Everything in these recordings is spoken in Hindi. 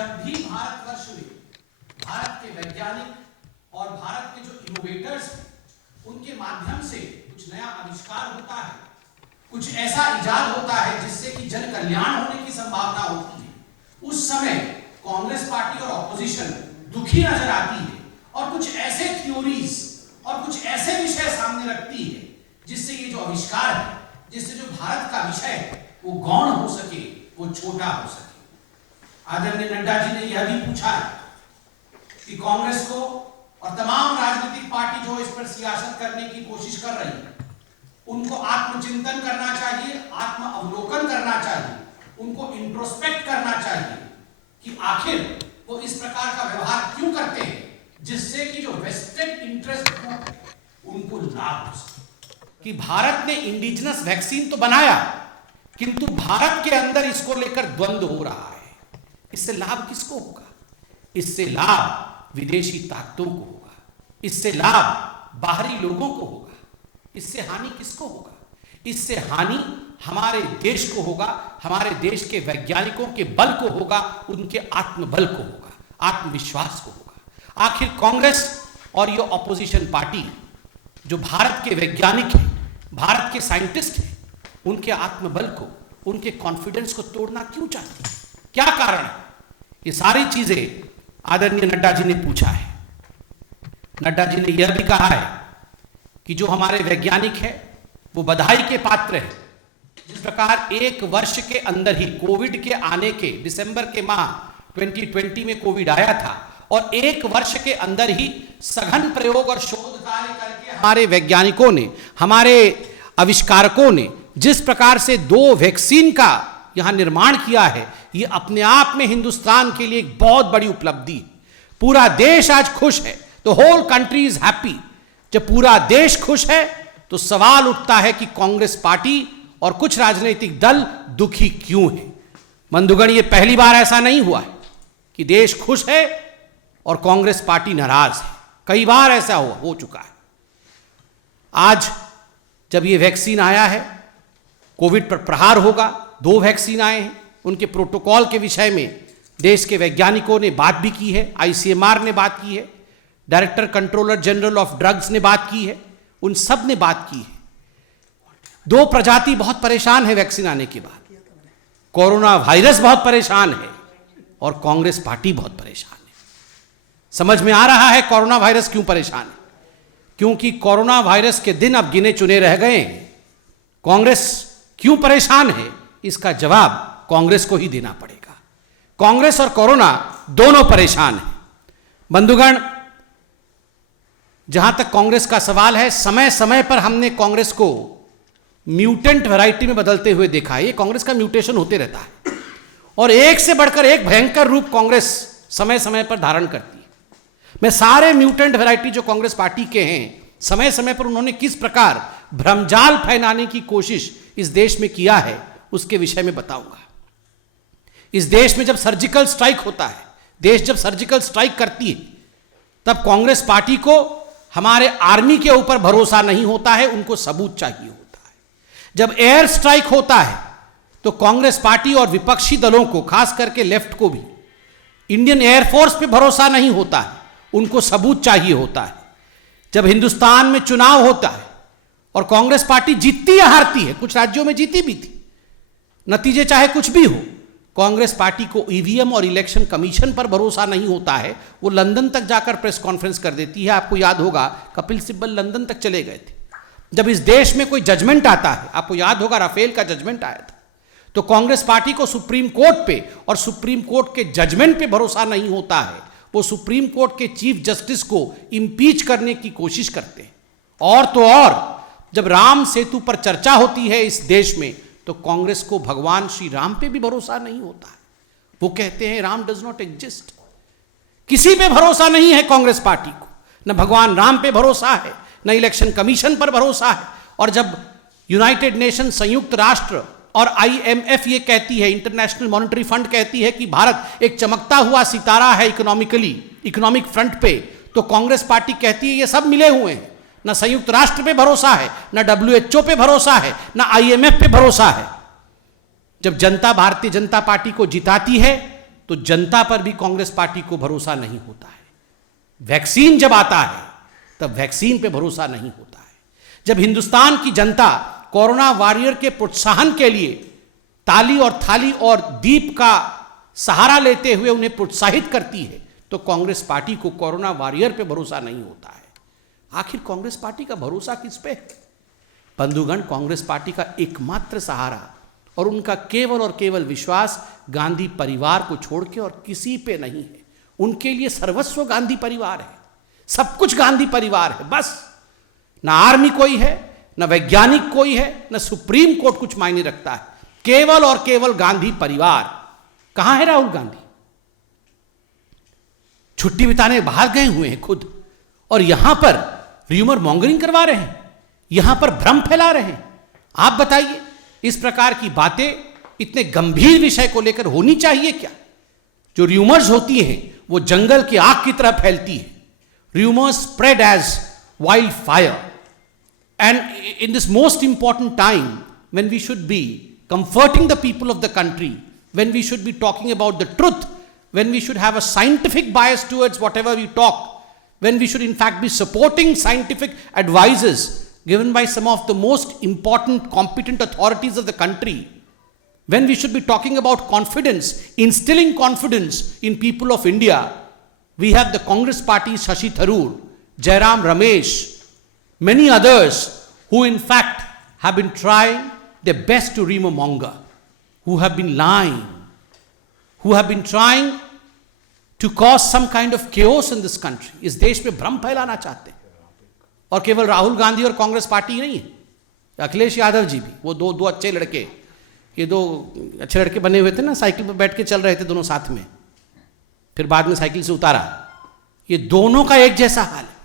जब भी भारतवर्ष में भारत के वैज्ञानिक और भारत के जो इनोवेटर्स हैं उनके माध्यम से कुछ नया आविष्कार होता है, कुछ ऐसा इजाद होता है जिससे कि जन कल्याण होने की संभावना होती है, उस समय कांग्रेस पार्टी और ऑपोजिशन दुखी नजर आती है और कुछ ऐसे थ्योरीज और कुछ ऐसे विषय सामने रखती है जिससे ये जो आविष्कार है, जिससे जो भारत का विषय है वो गौण हो सके, वो छोटा हो सके। आदरणीय नड्डा जी ने यह भी पूछा है कि कांग्रेस को और तमाम राजनीतिक पार्टी जो इस पर सियासत करने की कोशिश कर रही है उनको आत्मचिंतन करना चाहिए, आत्म अवलोकन करना चाहिए, उनको इंट्रोस्पेक्ट करना चाहिए कि आखिर वो इस प्रकार का व्यवहार क्यों करते हैं जिससे कि जो वेस्टेड इंटरेस्ट उनको लाभ हो सके। कि भारत ने इंडिजिनस वैक्सीन तो बनाया किंतु भारत के अंदर इसको लेकर द्वंद्व हो रहा है, इससे लाभ किसको होगा? इससे लाभ विदेशी ताकतों को होगा, इससे लाभ बाहरी लोगों को होगा, इससे हानि किसको होगा? इससे हानि हमारे देश को होगा, हमारे देश के वैज्ञानिकों के बल को होगा, उनके आत्मबल को होगा, आत्मविश्वास को होगा। आखिर कांग्रेस और ये ऑपोजिशन पार्टी जो भारत के वैज्ञानिक हैं, भारत के साइंटिस्ट हैं, उनके आत्मबल को, उनके कॉन्फिडेंस को तोड़ना क्यों चाहती है? क्या कारण है? ये सारी चीजें आदरणीय नड्डा जी ने पूछा है। नड्डा जी ने यह भी कहा है कि जो हमारे वैज्ञानिक है वो बधाई के पात्र है। जिस प्रकार एक वर्ष के अंदर ही कोविड के आने के दिसंबर के माह 2020 में कोविड आया था और एक वर्ष के अंदर ही सघन प्रयोग और शोध कार्य करके हमारे वैज्ञानिकों ने, हमारे आविष्कारकों ने जिस प्रकार से 2 वैक्सीन का यहां निर्माण किया है, ये अपने आप में हिंदुस्तान के लिए एक बहुत बड़ी उपलब्धि है। पूरा देश आज खुश है, तो होल कंट्री इज हैप्पी। जब पूरा देश खुश है तो सवाल उठता है कि कांग्रेस पार्टी और कुछ राजनीतिक दल दुखी क्यों हैं? बंधुगण, ये पहली बार ऐसा नहीं हुआ है कि देश खुश है और कांग्रेस पार्टी नाराज है। कई बार ऐसा हो चुका है। आज जब ये वैक्सीन आया है, कोविड पर प्रहार होगा, 2 वैक्सीन आए हैं, उनके प्रोटोकॉल के विषय में देश के वैज्ञानिकों ने बात भी की है, आईसीएमआर ने बात की है, director controller general of drugs ने बात की है, उन सब ने बात की है। 2 प्रजाति बहुत परेशान है वैक्सीन आने के बाद। कोरोना वायरस बहुत परेशान है और कांग्रेस पार्टी बहुत परेशान है। समझ में आ रहा है कोरोना वायरस क्यों परेशान है? क्योंकि कोरोना वायरस के दिन अब गिने चुने रह गए हैं। कांग्रेस क्यों परेशान है, इसका जवाब कांग्रेस को ही देना पड़ेगा। कांग्रेस और कोरोना दोनों परेशान हैं। बंधुगण, जहां तक कांग्रेस का सवाल है, समय समय पर हमने कांग्रेस को म्यूटेंट वैरायटी में बदलते हुए देखा है। ये कांग्रेस का म्यूटेशन होते रहता है और एक से बढ़कर एक भयंकर रूप कांग्रेस समय समय पर धारण करती है। मैं सारे म्यूटेंट वैरायटी जो कांग्रेस पार्टी के हैं, समय समय पर उन्होंने किस प्रकार भ्रमजाल फैलाने की कोशिश इस देश में किया है, उसके विषय में बताऊंगा। इस देश में जब सर्जिकल स्ट्राइक होता है, देश जब सर्जिकल स्ट्राइक करती है, तब कांग्रेस पार्टी को हमारे आर्मी के ऊपर भरोसा नहीं होता है, उनको सबूत चाहिए होता है। जब एयर स्ट्राइक होता है तो कांग्रेस पार्टी और विपक्षी दलों को, खास करके लेफ्ट को भी, इंडियन एयरफोर्स पे भरोसा नहीं होता है, उनको सबूत चाहिए होता है। जब हिंदुस्तान में चुनाव होता है और कांग्रेस पार्टी जीतती या हारती है, कुछ राज्यों में जीती भी थी, नतीजे चाहे कुछ भी हो, कांग्रेस पार्टी को ईवीएम और इलेक्शन कमीशन पर भरोसा नहीं होता है। वो लंदन तक जाकर प्रेस कॉन्फ्रेंस कर देती है। आपको याद होगा कपिल सिब्बल लंदन तक चले गए थे। जब इस देश में कोई जजमेंट आता है, आपको याद होगा राफेल का जजमेंट आया था, तो कांग्रेस पार्टी को सुप्रीम कोर्ट पे और सुप्रीम कोर्ट के जजमेंट पे भरोसा नहीं होता है। वो सुप्रीम कोर्ट के चीफ जस्टिस को इम्पीच करने की कोशिश करते हैं। और तो और जब राम सेतु पर चर्चा होती है इस देश में, तो कांग्रेस को भगवान श्री राम पे भी भरोसा नहीं होता है। वो कहते हैं राम डज नॉट एग्जिस्ट। किसी पे भरोसा नहीं है कांग्रेस पार्टी को, न भगवान राम पे भरोसा है, न इलेक्शन कमीशन पर भरोसा है। और जब यूनाइटेड नेशन, संयुक्त राष्ट्र और IMF ये कहती है, इंटरनेशनल मॉनेटरी फंड कहती है कि भारत एक चमकता हुआ सितारा है इकोनॉमिक फ्रंट पे, तो कांग्रेस पार्टी कहती है ये सब मिले हुए हैं। न संयुक्त राष्ट्र पे भरोसा है, न WHO पे भरोसा है, न IMF पे भरोसा है। जब जनता भारतीय जनता पार्टी को जिताती है तो जनता पर भी कांग्रेस पार्टी को भरोसा नहीं होता है। वैक्सीन जब आता है तब वैक्सीन पे भरोसा नहीं होता है। जब हिंदुस्तान की जनता कोरोना वॉरियर के प्रोत्साहन के लिए ताली और थाली और दीप का सहारा लेते हुए उन्हें प्रोत्साहित करती है, तो कांग्रेस पार्टी को कोरोना वॉरियर पे भरोसा नहीं होता है। आखिर कांग्रेस पार्टी का भरोसा किस पे है? बंधुगण, कांग्रेस पार्टी का एकमात्र सहारा और उनका केवल और केवल विश्वास गांधी परिवार को छोड़ के और किसी पे नहीं है। उनके लिए सर्वस्व गांधी परिवार है, सब कुछ गांधी परिवार है। बस ना आर्मी कोई है, ना वैज्ञानिक कोई है, ना सुप्रीम कोर्ट कुछ मायने रखता है, केवल और केवल गांधी परिवार। कहां है राहुल गांधी? छुट्टी बिताने बाहर गए हुए हैं खुद, और यहां पर र्यूमर मॉन्गरिंग करवा रहे हैं, यहां पर भ्रम फैला रहे हैं। आप बताइए, इस प्रकार की बातें इतने गंभीर विषय को लेकर होनी चाहिए क्या? जो र्यूमर्स होती हैं वो जंगल की आग की तरह फैलती है। Rumours spread as wild fire, and in this most important time when we should be comforting the people of the country, when we should be talking about the truth, when we should have a scientific bias towards whatever we talk, when we should in fact be supporting scientific advices given by some of the most important competent authorities of the country, when we should be talking about confidence, instilling confidence in people of India, we have the Congress party, Shashi Tharoor, Jairam Ramesh, many others who in fact have been trying their best to rumor monger, who have been lying, who have been trying to cause some kind of chaos in this country. इस देश में भ्रम फैलाना चाहते हैं। और केवल राहुल गांधी और कांग्रेस पार्टी ही नहीं है, अखिलेश यादव जी भी, वो दो अच्छे लड़के, ये दो अच्छे लड़के बने हुए थे ना, साइकिल पर बैठ के चल रहे थे दोनों साथ में, फिर बाद में साइकिल से उतारा। ये दोनों का एक जैसा हाल है।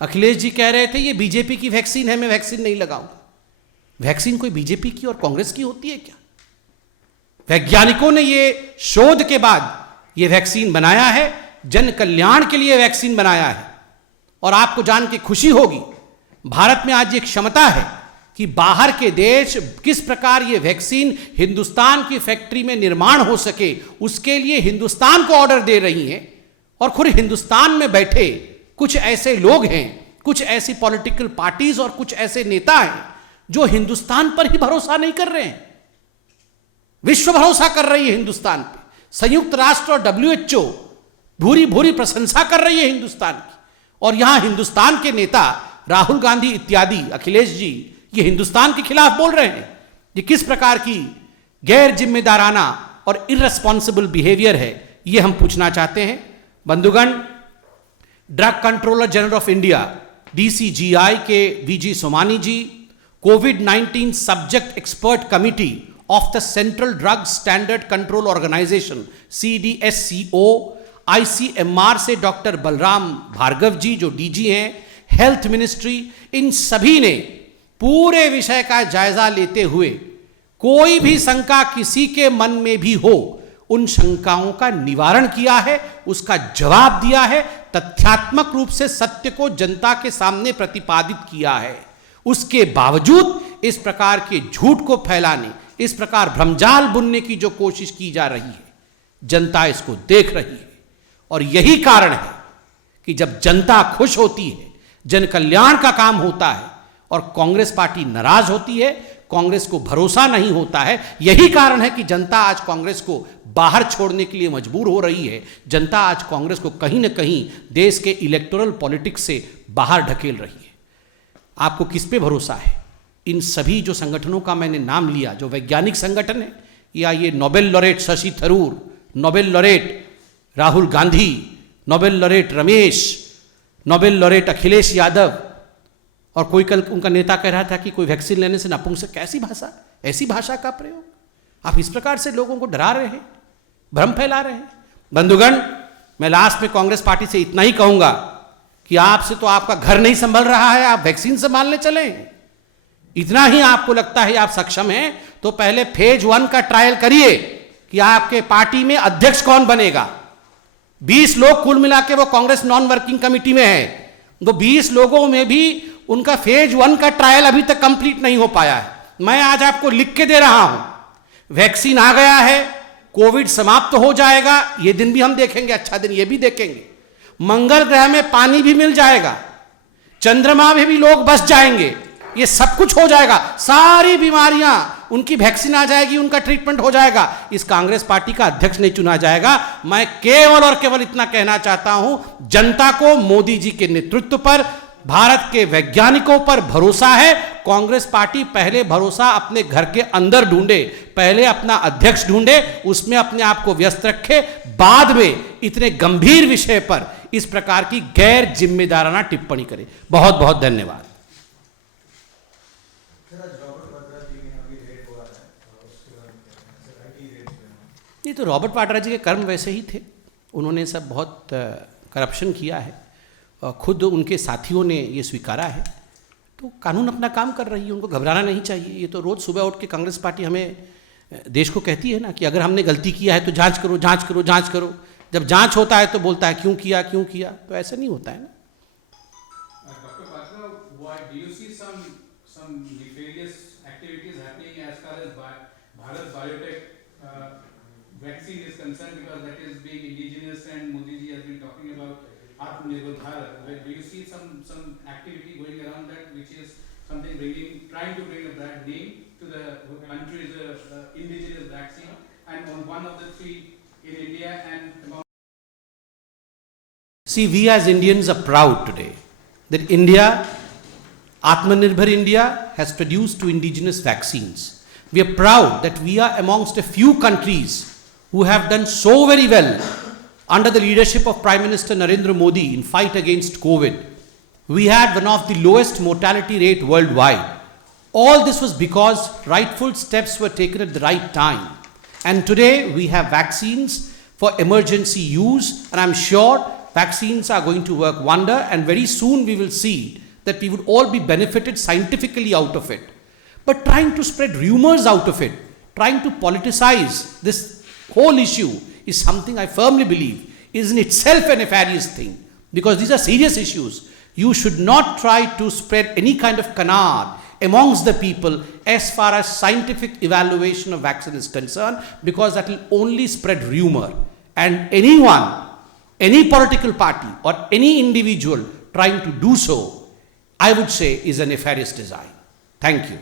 अखिलेश जी कह रहे थे ये बीजेपी की वैक्सीन है, मैं वैक्सीन नहीं लगाऊंगा। वैक्सीन कोई बीजेपी की और कांग्रेस की होती है क्या? वैज्ञानिकों ने ये शोध के बाद ये वैक्सीन बनाया है, जन कल्याण के लिए वैक्सीन बनाया है। और आपको जान के खुशी होगी, भारत में आज ये क्षमता है कि बाहर के देश किस प्रकार ये वैक्सीन हिंदुस्तान की फैक्ट्री में निर्माण हो सके, उसके लिए हिंदुस्तान को ऑर्डर दे रही हैं। और खुद हिंदुस्तान में बैठे कुछ ऐसे लोग हैं, कुछ ऐसी पॉलिटिकल पार्टीज और कुछ ऐसे नेता हैं जो हिंदुस्तान पर ही भरोसा नहीं कर रहे हैं। विश्व भरोसा कर रही है हिंदुस्तान पे, संयुक्त राष्ट्र और WHO भूरी भूरी प्रशंसा कर रही है हिंदुस्तान की। और यहां हिंदुस्तान के नेता राहुल गांधी इत्यादि, अखिलेश जी, ये हिंदुस्तान के खिलाफ बोल रहे हैं। ये किस प्रकार की गैर जिम्मेदाराना और इररेस्पॉन्सिबल बिहेवियर है, ये हम पूछना चाहते हैं। बंधुगण, drug controller general of India DCGI के VG Somani ji, COVID-19 subject expert committee of the central drug standard control organisation CDSCO, ICMR से डॉक्टर बलराम भार्गव जी जो DG हैं, हेल्थ मिनिस्ट्री, इन सभी ने पूरे विषय का जायजा लेते हुए कोई भी शंका किसी के मन में भी हो, उन शंकाओं का निवारण किया है, उसका जवाब दिया है, तथ्यात्मक रूप से सत्य को जनता के सामने प्रतिपादित किया है। उसके बावजूद इस प्रकार के झूठ को फैलाने, इस प्रकार भ्रमजाल बुनने की जो कोशिश की जा रही है, जनता इसको देख रही है। और यही कारण है कि जब जनता खुश होती है, जन कल्याण का काम होता है और कांग्रेस पार्टी नाराज होती है, कांग्रेस को भरोसा नहीं होता है, यही कारण है कि जनता आज कांग्रेस को बाहर छोड़ने के लिए मजबूर हो रही है। जनता आज कांग्रेस को कहीं ना कहीं देश के इलेक्टोरल पॉलिटिक्स से बाहर ढकेल रही है। आपको किस पे भरोसा है? इन सभी जो संगठनों का मैंने नाम लिया, जो वैज्ञानिक संगठन है, या ये Nobel laureate Shashi Tharoor, Nobel laureate Rahul Gandhi, Nobel laureate Ramesh, Nobel laureate Akhilesh Yadav, और कोई कल उनका नेता कह रहा था कि कोई वैक्सीन लेने से नपुंसक, कैसी भाषा, ऐसी भाषा का प्रयोग? आप इस प्रकार से लोगों को डरा रहे हैं, भ्रम फैला रहे हैं। बंधुगण, मैं लास्ट में कांग्रेस पार्टी से इतना ही कहूंगा कि आपसे तो आपका घर नहीं संभल रहा है, आप वैक्सीन संभालने चले। इतना ही आपको लगता है आप सक्षम हैं, तो पहले फेज 1 का ट्रायल करिए कि आपके पार्टी में अध्यक्ष कौन बनेगा। 20 लोग कुल मिला के वो कांग्रेस नॉन वर्किंग कमेटी में है, तो 20 लोगों में भी उनका फेज 1 का ट्रायल अभी तक कंप्लीट नहीं हो पाया है। मैं आज आपको लिख के दे रहा हूं, वैक्सीन आ गया है, कोविड समाप्त हो जाएगा, ये दिन भी हम देखेंगे, अच्छा दिन ये भी देखेंगे। मंगल ग्रह में पानी भी मिल जाएगा, चंद्रमा में भी लोग बस जाएंगे, ये सब कुछ हो जाएगा। सारी बीमारियां, उनकी वैक्सीन आ जाएगी, उनका ट्रीटमेंट हो जाएगा। इस कांग्रेस पार्टी का अध्यक्ष नहीं चुना जाएगा। मैं केवल और केवल इतना कहना चाहता हूं, जनता को मोदी जी के नेतृत्व पर, भारत के वैज्ञानिकों पर भरोसा है। कांग्रेस पार्टी पहले भरोसा अपने घर के अंदर ढूंढे, पहले अपना अध्यक्ष ढूंढे, उसमें अपने आप को व्यस्त रखे, बाद में इतने गंभीर विषय पर इस प्रकार की गैर जिम्मेदाराना टिप्पणी करे। बहुत बहुत धन्यवाद। नहीं तो रॉबर्ट वाड्रा जी के कर्म वैसे ही थे, उन्होंने सब बहुत करप्शन किया है, खुद उनके साथियों ने ये स्वीकारा है। तो कानून अपना काम कर रही है, उनको घबराना नहीं चाहिए। ये तो रोज़ सुबह उठ के कांग्रेस पार्टी हमें, देश को कहती है ना कि अगर हमने गलती किया है तो जांच करो, जांच करो, जांच करो। जब जांच होता है तो बोलता है क्यों किया, क्यों किया। तो ऐसा नहीं होता है ना। Dr. Batra, why do you see some nefarious activities happening as far as Bharat Biotech vaccine is concerned, because that is being indigenous and Modi ji has been talking about Atmanirbhar Bharat. Do you see some activity going around that, which is something trying to bring a bad name to the country's indigenous vaccine, and on one of the three in India and among... See, we as Indians are proud today that India, Atmanirbhar India, has produced 2 indigenous vaccines. We are proud that we are amongst a few countries who have done so very well under the leadership of Prime Minister Narendra Modi in fight against COVID. We had one of the lowest mortality rate worldwide. All this was because rightful steps were taken at the right time. And today we have vaccines for emergency use, and I'm sure vaccines are going to work wonder, and very soon we will see that we would all be benefited scientifically out of it. But trying to spread rumors out of it, trying to politicize this whole issue is something I firmly believe is in itself a nefarious thing, because these are serious issues. You should not try to spread any kind of canard amongst the people as far as scientific evaluation of vaccine is concerned, because that will only spread rumor. And anyone, any political party or any individual trying to do so, I would say, is a nefarious design. Thank you.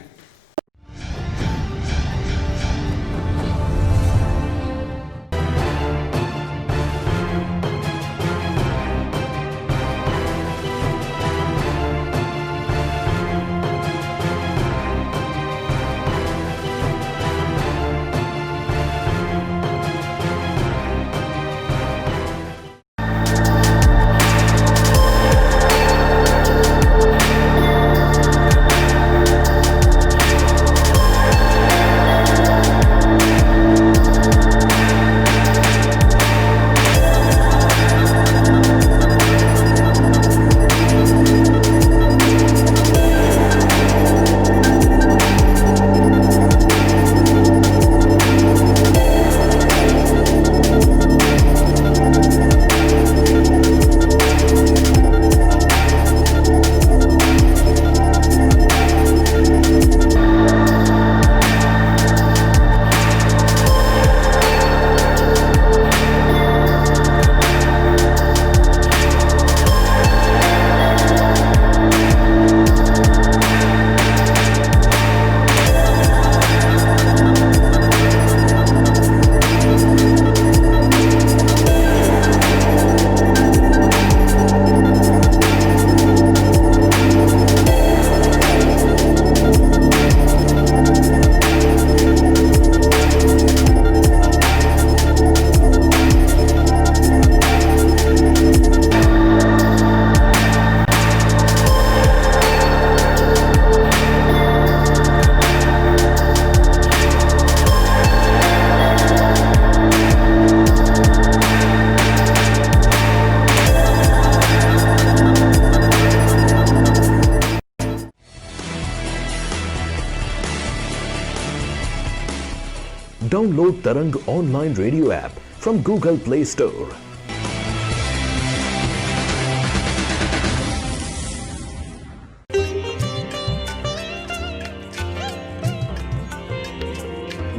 Download Tarang online radio app from Google Play Store.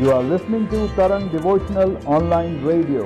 You are listening to Tarang Devotional Online Radio.